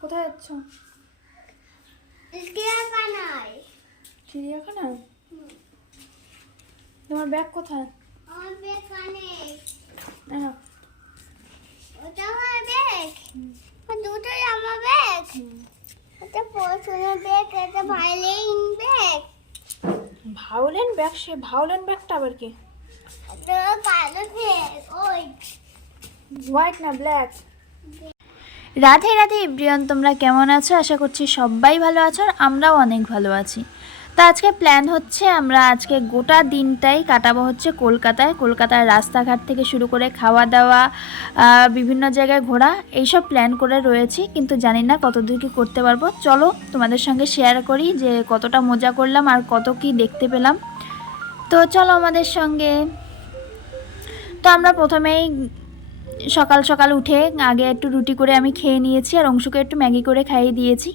কোথায় যাচ্ছ? চিড়িয়াখানায়। চিড়িয়াখানায়? তোমার ব্যাগ কোথায়? আমার ব্যাগ কানে। হ্যাঁ। ওটা আমার ব্যাগ। দুটোই আমার ব্যাগ। এটা পড়াশোনার ব্যাগ, এটা ভায়োলিন ব্যাগ। Violin bag? সে ভায়োলিন ব্যাগটা আবার কি? এটা কালো ব্যাগ, ওই হোয়াইট না ব্ল্যাক? রাধে রাধে এভরিওয়ান, তোমরা কেমন আছো? আশা করছি সবাই ভালো আছো আর আমরাও অনেক ভালো আছি। তো আজকে প্ল্যান হচ্ছে আমরা আজকে গোটা দিনটাই কাটাবো হচ্ছে কলকাতার রাস্তাঘাট থেকে শুরু করে খাওয়া দাওয়া, বিভিন্ন জায়গায় ঘোরা, এইসব প্ল্যান করে রয়েছি, কিন্তু জানি না কতদূর কি করতে পারবো। চলো তোমাদের সঙ্গে শেয়ার করি যে কতটা মজা করলাম আর কত কি দেখতে পেলাম। তো চলো আমাদের সঙ্গে। তো আমরা প্রথমেই সকাল সকাল উঠে আগে একটু রুটি করে আমি খেয়ে নিয়েছি আর অংশুকে একটু ম্যাগি করে খাইয়ে দিয়েছি,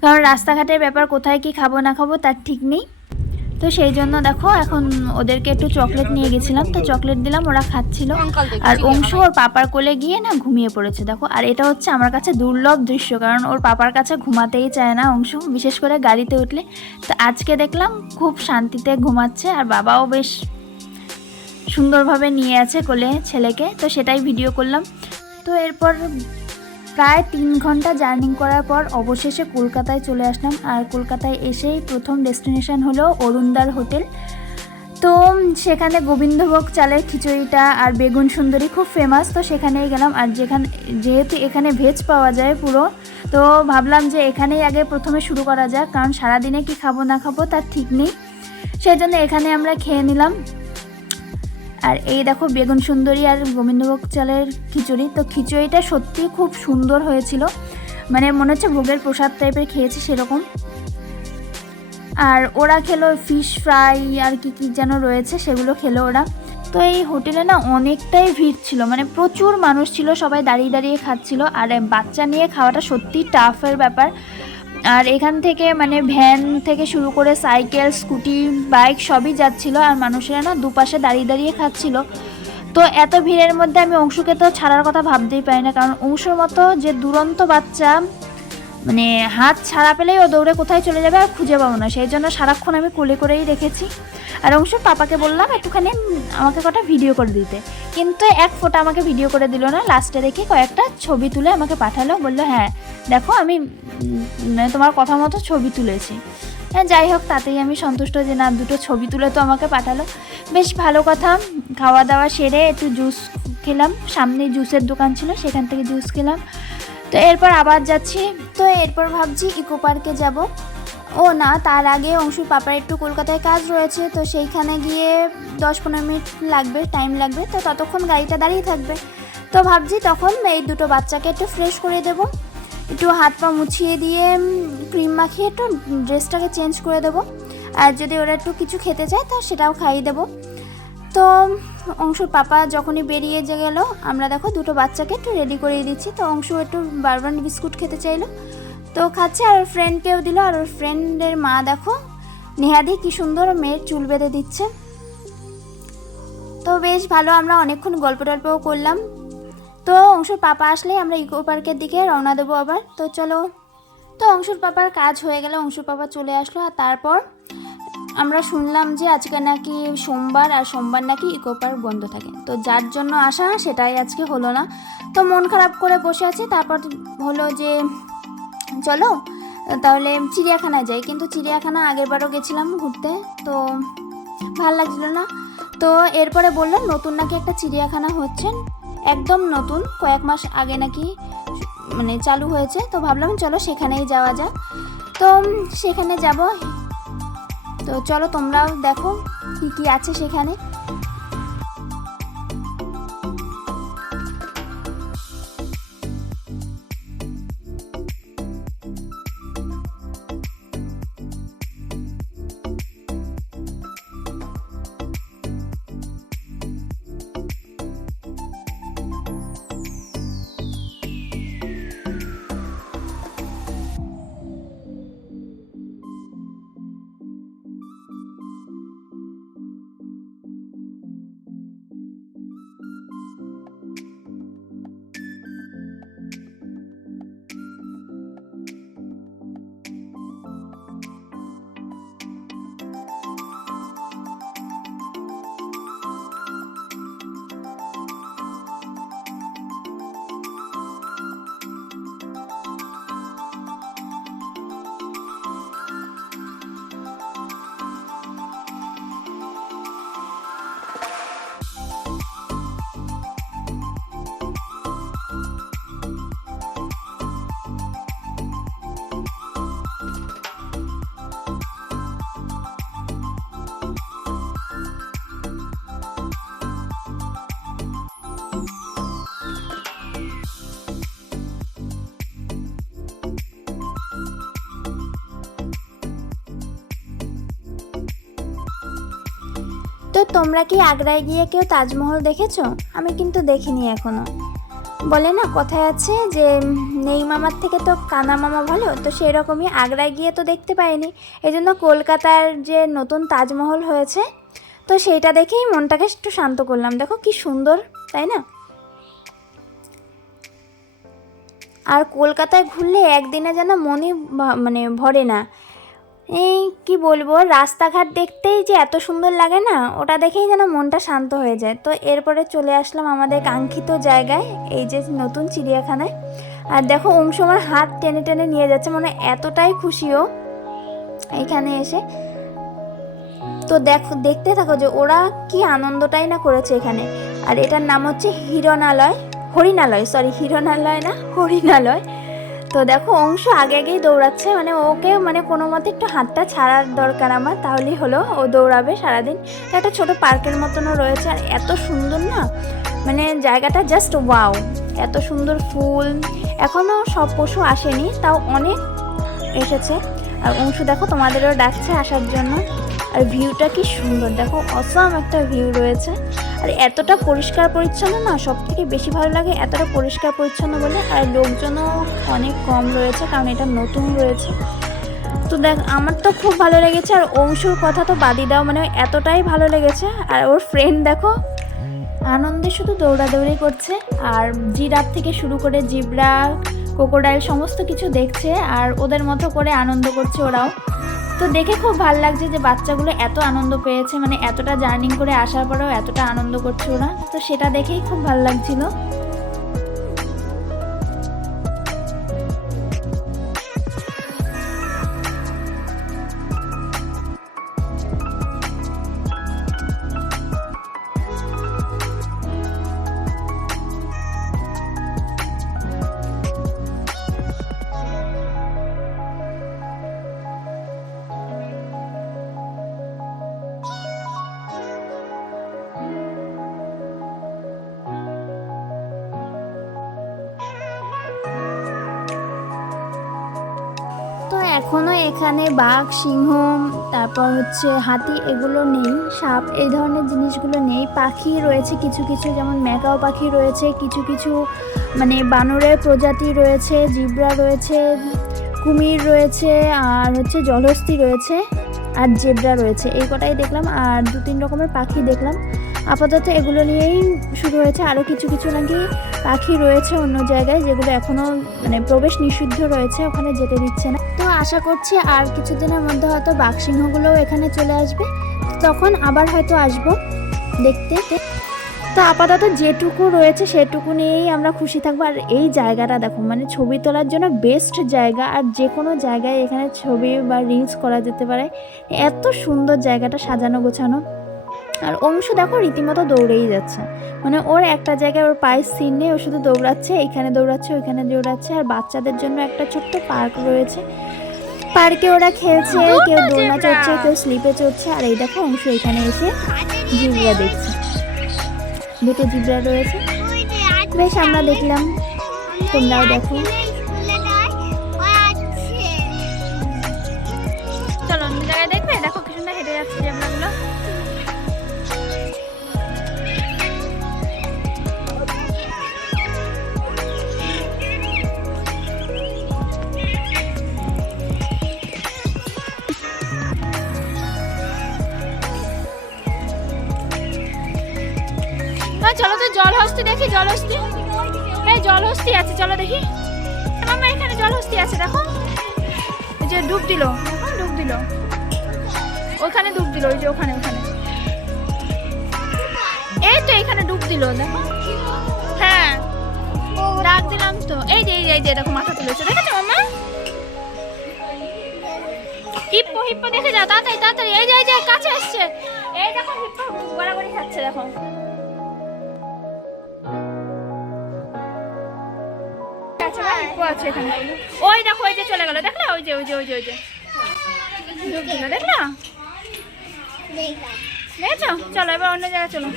কারণ রাস্তাঘাটের ব্যাপার কোথায় কি খাবো না খাবো তার ঠিক নেই। তো সেই জন্য দেখো এখন ওদেরকে একটু চকলেট নিয়ে গেছিলাম, তো চকলেট দিলাম, ওরা খাচ্ছিল। আর অংশু ওর পাপার কোলে গিয়ে না ঘুমিয়ে পড়েছে দেখো। আর এটা হচ্ছে আমার কাছে দুর্লভ দৃশ্য, কারণ ওর পাপার কাছে ঘুমাতেই চায় না অংশু, বিশেষ করে গাড়িতে উঠলে। তো আজকে দেখলাম খুব শান্তিতে ঘুমাচ্ছে আর বাবাও বেশ সুন্দরভাবে নিয়ে আছে কোলে ছেলেকে, তো সেটাই ভিডিও করলাম। তো এরপর প্রায় 3 ঘন্টা জার্নি করার পর অবশেষে কলকাতায় চলে আসলাম। আর কলকাতায় এসেই প্রথম ডেস্টিনেশন হলো অরুণদার হোটেল। তো সেখানে গোবিন্দভোগ চালের খিচুড়িটা আর বেগুন সুন্দরী খুব ফেমাস, তো সেখানেই গেলাম। আর যেহেতু এখানে ভেজ পাওয়া যায় পুরো, তো ভাবলাম যে এখানেই আগে প্রথমে শুরু করা যাক, কারণ সারাদিনে কি খাবো না খাবো তার ঠিক নেই। সেই জন্য এখানে আমরা খেয়ে নিলাম। আর এই দেখো বেগুন সুন্দরী আর গোবিন্দভোগ চালের খিচুড়ি, তো খিচুড়িটা সত্যি খুব সুন্দর হয়েছিল, মানে মনে হচ্ছে ভোগের প্রসাদ টাইপের খেয়েছি সেরকম। আর ওরা খেলো ফিশ ফ্রাই আর কি কি যেন রয়েছে সেগুলো খেলো ওরা। তো এই হোটেলে না অনেকটাই ভিড় ছিল, মানে প্রচুর মানুষ ছিল, সবাই দাঁড়িয়ে দাঁড়িয়ে খাচ্ছিল। আর বাচ্চা নিয়ে খাওয়াটা সত্যি টাফের ব্যাপার। আর এখান থেকে মানে ভ্যান থেকে শুরু করে সাইকেল, স্কুটি, বাইক সবই যাচ্ছিল, আর মানুষেরা না দুপাশে দাঁড়িয়ে দাঁড়িয়ে খাচ্ছিল। তো এত ভিড়ের মধ্যে আমি অংশুকে তো ছাড়ার কথা ভাবতেই পারি না, কারণ অংশুর মতো যে দুরন্ত বাচ্চা, মানে হাত ছাড়া পেলেই ও দৌড়ে কোথায় চলে যাবে আর খুঁজে পাবো না, সেই জন্য সারাক্ষণ আমি কোলে করেই রেখেছি। আর অংশুর পাপাকে বললাম একটুখানি আমাকে কটা ভিডিও করে দিতে, কিন্তু এক ফোঁটা আমাকে ভিডিও করে দিল না। লাস্টে দেখি কয়েকটা ছবি তুলে আমাকে পাঠালো, বললো হ্যাঁ দেখো আমি তোমার কথা মতো ছবি তুলেছি। হ্যাঁ যাই হোক, তাতেই আমি সন্তুষ্ট যে না, দুটো ছবি তুলে তো আমাকে পাঠালো, বেশ ভালো কথা। খাওয়া দাওয়া সেরে একটু জুস খেলাম, সামনে জুসের দোকান ছিল সেখান থেকে জুস খেলাম। তো এরপর আবার যাচ্ছি, তো এরপর ভাবছি ইকো পার্কে যাব। ও না, তার আগে অংশুর পাপার একটু কলকাতায় কাজ রয়েছে, তো সেইখানে গিয়ে 10-15 মিনিট লাগবে, টাইম লাগবে, তো ততক্ষণ গাড়িটা দাঁড়িয়ে থাকবে। তো ভাবছি তখন এই দুটো বাচ্চাকে একটু ফ্রেশ করে দেবো, একটু হাত পা মুছিয়ে দিয়ে ক্রিম মাখিয়ে একটু ড্রেসটাকে চেঞ্জ করে দেবো। আর যদি ওরা একটু কিছু খেতে চায় তো সেটাও খাইয়ে দেবো। তো অংশুর পাপা যখনই বেরিয়ে গেল, আমরা দেখো দুটো বাচ্চাকে একটু রেডি করিয়ে দিচ্ছি। তো অংশু একটু বারবান বিস্কুট খেতে চাইলো, তো খাচ্ছে, আর ওর ফ্রেন্ডকেও দিল। আর ওর ফ্রেন্ডের মা দেখো নেহাদি কি সুন্দর মেয়ের চুল বেঁধে দিচ্ছে। তো বেশ ভালো, আমরা অনেকক্ষণ গল্প টল্পও করলাম। তো অংশুর পাপা আসলেই আমরা ইকো পার্কের দিকে রওনা দেবো আবার। তো চলো। তো অংশুর পাপার কাজ হয়ে গেল, অংশুর পাপা চলে আসলো। আর তারপর আমরা শুনলাম যে আজকে নাকি সোমবার, আর সোমবার নাকি ইকো পার্ক বন্ধ থাকে, তো যার জন্য আসা সেটাই আজকে হলো না। তো মন খারাপ করে বসে আছি। তারপর হলো যে চলো তাহলে চিড়িয়াখানায় যাই, কিন্তু চিড়িয়াখানা আগেরবারও গেছিলাম ঘুরতে, তো ভাল লাগছিল না। তো এরপরে বললো নতুন নাকি একটা চিড়িয়াখানা হচ্ছে, একদম নতুন, কয়েক মাস আগে নাকি মানে চালু হয়েছে। তো ভাবলাম চলো সেখানেই যাওয়া যাক, তো সেখানে যাব। তো চলো তোমরাও দেখো কি কি আছে সেখানে। তো তোমরা কি আগ্রায় গিয়ে কেউ তাজমহল দেখেছো? আমি কিন্তু দেখিনি এখনো। বলে না কথায় আছে যে নেই মামার থেকে তো কানা মামা ভালো, তো সেই রকমই আগ্রায় গিয়ে তো দেখতে পাইনি। এই জন্য কলকাতার যে নতুন তাজমহল হয়েছে তো সেইটা দেখেই মনটাকে একটু শান্ত করলাম। দেখো কি সুন্দর, তাই না? আর কলকাতায় ঘুরলে একদিনে যেন মনই মানে ভরে না। এই কি বলবো, রাস্তাঘাট দেখতেই যে এত সুন্দর লাগে না, ওটা দেখেই যেন মনটা শান্ত হয়ে যায়। তো এরপরে চলে আসলাম আমাদের কাঙ্ক্ষিত জায়গায়, এই যে নতুন চিড়িয়াখানায়। আর দেখো অংশ আমার হাত টেনে টেনে নিয়ে যাচ্ছে, মানে এতটাই খুশিও এইখানে এসে। তো দেখতে থাকো যে ওরা কি আনন্দটাই না করেছে এখানে। আর এটার নাম হচ্ছে হরিণালয়। তো দেখো অংশ আগে আগেই দৌড়াচ্ছে, মানে ওকে মানে কোনো মতে একটু হাতটা ছাড়ার দরকার আমার, তাহলেই হলো, ও দৌড়াবে সারাদিন। তো একটা ছোটো পার্কের মতনও রয়েছে, আর এত সুন্দর না, মানে জায়গাটা জাস্ট ওয়াও। এত সুন্দর ফুল, এখনও সব পশু আসেনি, তাও অনেক এসেছে। আর অংশ দেখো তোমাদেরও ডাকছে আসার জন্য। আর ভিউটা কি সুন্দর, দেখো অসাম একটা ভিউ রয়েছে। আর এতটা পরিষ্কার পরিচ্ছন্ন না, সব থেকে বেশি ভালো লাগে এতটা পরিষ্কার পরিচ্ছন্ন বলে। আর লোকজনও অনেক কম রয়েছে, কারণ এটা নতুন রয়েছে। তো দেখ আমার তো খুব ভালো লেগেছে। আর অংশুর কথা তো বাদই দাও, মানে এতটাই ভালো লেগেছে। আর ওর ফ্রেন্ড দেখো আনন্দে শুধু দৌড়াদৌড়ি করছে। আর জিরাফ থেকে শুরু করে জিব্রা, ক্রোকোডাইল সমস্ত কিছু দেখছে, আর ওদের মতো করে আনন্দ করছে ওরাও। তো দেখে খুব ভালো লাগছে যে বাচ্চাগুলো এত আনন্দ পেয়েছে, মানে এতটা জার্নি করে আসার পরেও এতটা আনন্দ করছে ওরা। তো সেটা দেখেই খুব ভালো লাগছিল। তো এখনও এখানে বাঘ, সিংহ, তারপর হচ্ছে হাতি এগুলো নেই, সাপ এই ধরনের জিনিসগুলো নেই। পাখি রয়েছে কিছু কিছু, যেমন ম্যাকাও পাখি রয়েছে, কিছু কিছু মানে বানরের প্রজাতি রয়েছে, জিব্রা রয়েছে, কুমির রয়েছে, আর হচ্ছে জলহস্তী রয়েছে, আর জেব্রা রয়েছে। এই কটাই দেখলাম, আর 2-3 রকমের পাখি দেখলাম। আপাতত এগুলো নিয়েই শুরু হয়েছে। আরও কিছু কিছু নাকি পাখি রয়েছে অন্য জায়গায়, যেগুলো এখনও মানে প্রবেশ নিষিদ্ধ রয়েছে, ওখানে যেতে দিচ্ছে না। তো আশা করছি আর কিছুদিনের মধ্যে হয়তো বাঘসিংহগুলোও এখানে চলে আসবে, তখন আবার হয়তো আসবো দেখতে। তো আপাতত যেটুকু রয়েছে সেটুকু নিয়েই আমরা খুশি থাকবো। আর এই জায়গাটা দেখো, মানে ছবি তোলার জন্য বেস্ট জায়গা। আর যে কোনো জায়গায় এখানে ছবি বা রিলস করা যেতে পারে, এত সুন্দর জায়গাটা সাজানো গোছানো। আর অংশ দেখো রীতিমতো দৌড়েই যাচ্ছে, মানে ওর একটা জায়গায় ওর পায়ের সিন নেই, ও শুধু দৌড়াচ্ছে, এখানে দৌড়াচ্ছে, ওইখানে দৌড়াচ্ছে। আর বাচ্চাদের জন্য একটা ছোট্ট পার্ক রয়েছে, পার্কে ওরা খেলছে, কেউ দোলনা চড়ছে, কেউ স্লিপে চড়ছে। আর এই দেখো অংশ এখানে এসে জিব্রা দেখছে, 2টো জিব্রা রয়েছে, বেশ আমরা দেখলাম, তোমরাও দেখো। চলো অন্য জায়গায় দেখবে, দেখো কি সুন্দর হেঁটে যাচ্ছে জিব্রাগুলো। চলো তো জলহস্তি দেখি, জলহস্তি, এই জলহস্তি আছে, চলো দেখি। মামা এখানে জলহস্তি আছে, দেখো এই যে ডুব দিল, দেখো ডুব দিল, ওখানে ডুব দিল, ওই যে ওখানে ওখানে, এই তো এখানে ডুব দিল, দেখো। হ্যাঁ ডাক দিলাম তো, এই যে এই যে দেখো মাথা তুলেছে, দেখেছো মামা? হিপ্পো হিপ্পো দেখে যাও, তাড়াতাড়ি তাড়াতাড়ি, এই যে কাছে আসছে, এই দেখো হিপ্পো বরাবরই খাচ্ছে, দেখো। ওই দেখো ওই যে চলে গেল, দেখলা? ওই যে দেখলা? দেখছো? চলো এবার অন্য জায়গায় চলো।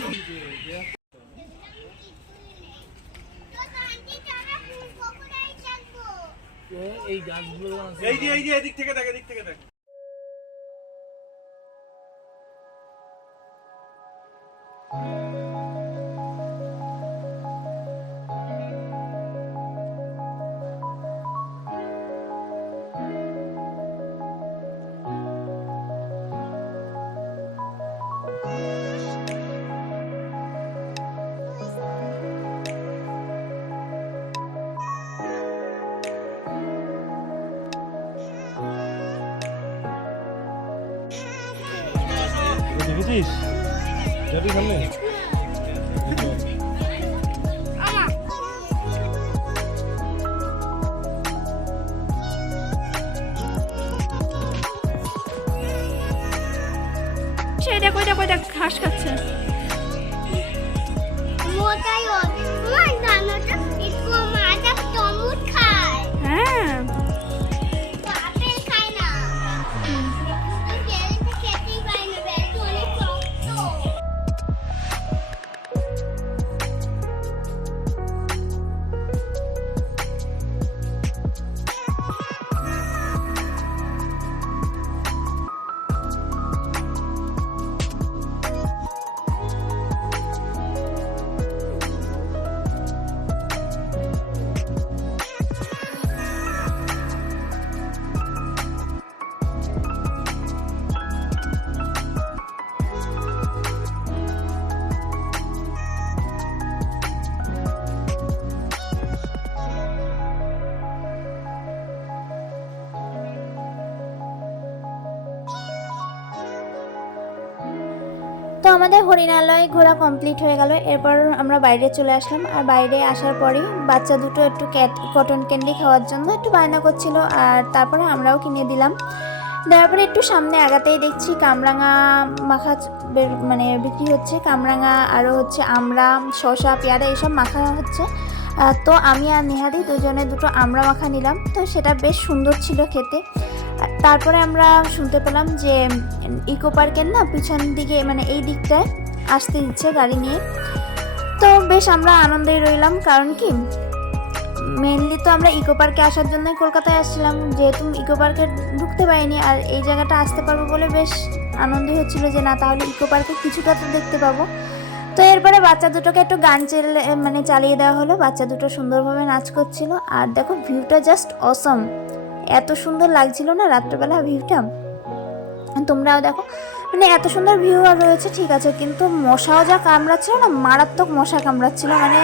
এই গাছগুলো এই যে এদিক থেকে দেখ, এদিক থেকে দেখ। বলছিস যাবি সামনে সেই দেখো দেখো দেখ ঘাস খাচ্ছে। মোটাই ওর আমার দানাটা একটু মাথা টমুট খায় হ্যাঁ আপেল খায় না বেলটা খেতেই পারে না বেলটা অনেক শক্ত তো আমাদের হরিণালয় ঘোরা কমপ্লিট হয়ে গেল। এরপর আমরা বাইরে চলে আসলাম, আর বাইরে আসার পরেই বাচ্চা দুটো একটু কটন ক্যান্ডি খাওয়ার জন্য একটু বায়না করছিল, আর তারপরে আমরাও কিনে দিলাম। দেওয়ার পরে একটু সামনে আগাতেই দেখছি কামরাঙা মাখা মানে বিক্রি হচ্ছে। কামরাঙা আরও হচ্ছে আমড়া, শসা, পেয়ারা এইসব মাখা হচ্ছে। তো আমি আর নেহাদি দুজনে দুটো আমড়া মাখা নিলাম, তো সেটা বেশ সুন্দর ছিল খেতে। তারপরে আমরা শুনতে পেলাম যে ইকো পার্কের না পিছন দিকে মানে এই দিকটায় আসতে দিচ্ছে গাড়ি নিয়ে। তো বেশ আমরা আনন্দেই রইলাম, কারণ কি মেনলি তো আমরা ইকো পার্কে আসার জন্যই কলকাতায় আসছিলাম, যেহেতু ইকো পার্কে ঢুকতে পারিনি আর এই জায়গাটা আসতে পারবো বলে বেশ আনন্দই হচ্ছিল যে না তাহলে ইকো পার্কে কিছুটা তো দেখতে পাবো। তো এরপরে বাচ্চা দুটোকে একটু গান চালিয়ে দেওয়া হলো, বাচ্চা দুটো সুন্দরভাবে নাচ করছিল। আর দেখো ভিউটা জাস্ট অসম, এত সুন্দর লাগছিল না রাত্রেবেলা ভিউটা। তোমরাও দেখো, মানে এত সুন্দর ভিউ আর রয়েছে ঠিক আছে, কিন্তু মশাও যা কামড়াচ্ছিল না, মারাত্মক মশা কামড়াচ্ছিল। মানে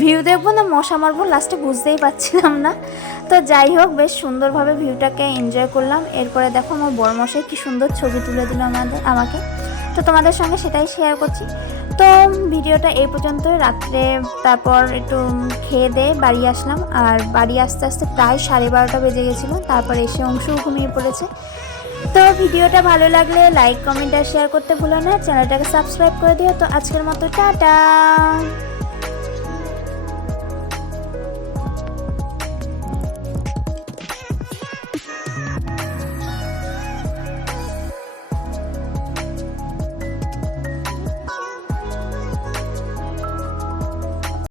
ভিউ দেখবো না মশা মারবো লাস্টে বুঝতেই পারছিলাম না। তো যাই হোক বেশ সুন্দরভাবে ভিউটাকে এনজয় করলাম। এরপরে দেখো আমার বড়মশাই কি সুন্দর ছবি তুলে দিল আমাকে, তো তোমাদের সঙ্গে সেটাই শেয়ার করছি। তো ভিডিওটা এই পর্যন্তই। রাত্রে তারপর একটু খেয়ে দিয়ে বাড়ি আসলাম, আর বাড়ি আসতে আসতে প্রায় 12:30 বেজে গেছিলো। তারপর এসে অংশও ঘুমিয়ে পড়েছে। তো ভিডিওটা ভালো লাগলে লাইক, কমেন্ট আর শেয়ার করতে ভুলো না, চ্যানেলটাকে সাবস্ক্রাইব করে দিও। তো আজকের মতো টাটা।